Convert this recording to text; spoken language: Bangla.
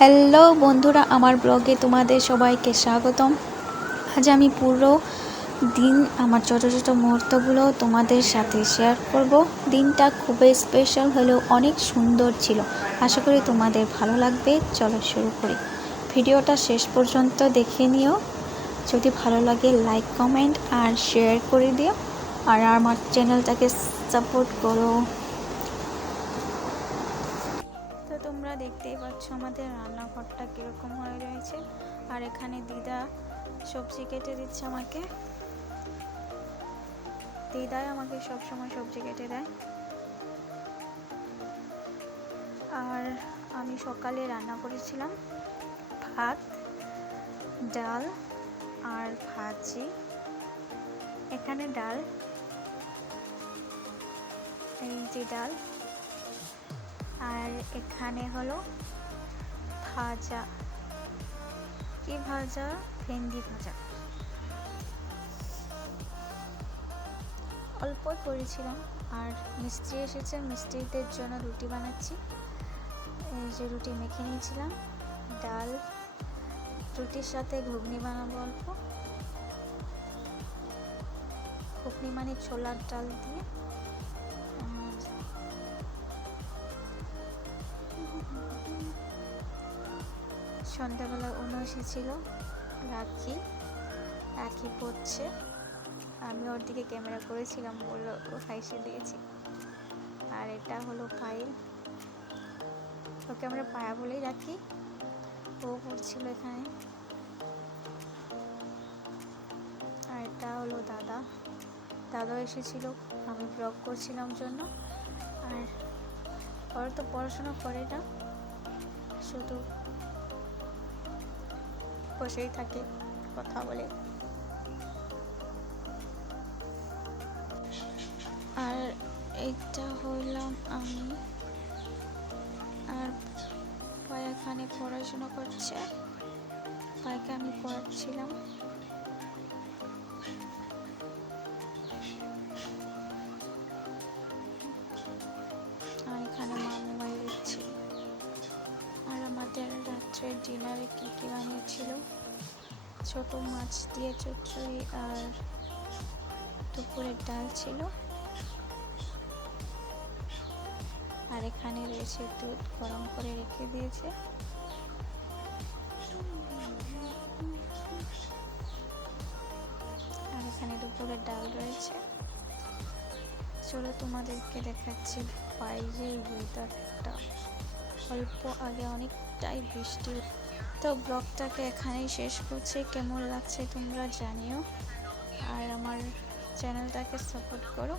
হ্যালো বন্ধুরা, আমার ব্লগে তোমাদের সবাইকে স্বাগতম। আজ আমি পুরো দিন আমার ছোট ছোট মুহূর্তগুলো তোমাদের সাথে শেয়ার করব। দিনটা খুবই স্পেশাল হলেও অনেক সুন্দর ছিল। আশা করি তোমাদের ভালো লাগবে। চলো শুরু করি। ভিডিওটা শেষ পর্যন্ত দেখে নিও। যদি ভালো লাগে লাইক কমেন্ট আর শেয়ার করে দিও, আর আমার চ্যানেলটাকে সাপোর্ট করো। তো তোমরা দেখতেই পাচ্ছ আমাদের রান্নাঘরটা কীরকম হয়ে রয়েছে। আর এখানে দিদা সবজি কেটে দিচ্ছে আমাকে। দিদাই আমাকে সবসময় সবজি কেটে দেয়। আর আমি সকালে রান্না করেছিলাম ভাত, ডাল আর ভাজি। এখানে ডাল, এই যে ডাল, আর এখানে হলো ভাজা। কি ভাজা? ভেন্ডি ভাজা। অল্পই করেছিলাম। আর মিস্ত্রি এসেছে, মিস্ত্রিদের জন্য রুটি বানাচ্ছি। এই যে রুটি মেখে নিয়েছিলাম, ডাল, রুটির সাথে ঘুগনি বানাবো অল্প। ঘুগনি মানে ছোলার ডাল দিয়ে। সন্ধ্যাবেলা উনো এসেছিল, রাখি পড়ছে। আমি ওর দিকে ক্যামেরা করেছিলাম, বললো হাইসে দিয়েছি। আর এটা হলো পায়েল, ওকে আমরা পায়া বলেই রাখি। ও পড়ছিল এখানে। আর এটা হলো দাদা এসেছিল, আমি ব্লগ করছিলাম জন্য। আর ওরা তো পড়াশোনা করে না, শুধু বসেই থাকে, কথা বলে। আর এইটা হইলাম আমি। আর পায়া এখানে পড়াশোনা করছে, পায়াকে আমি পড়াচ্ছিলাম। আর এখানে মোবাইল দিচ্ছি। আর আমাদের রাত্রে ডিনারে কী কী বানিয়েছিল? ছোট মাছ দিয়ে চচ্চড়ি আর দুপুরের ডাল ছিল। আর এখানে রয়েছে দুধ, গরম করে রেখে দিয়েছে। আর এখানে দুপুরের ডাল রয়েছে। চলো তোমাদেরকে দেখাচ্ছি বাইরের ওয়েদারটা। অল্প আগে অনেকটাই বৃষ্টি। তো ব্লগটাকে এখানেই শেষ করছি। কেমন লাগছে তোমরা জানিও, আর আমার চ্যানেলটাকে সাপোর্ট করো।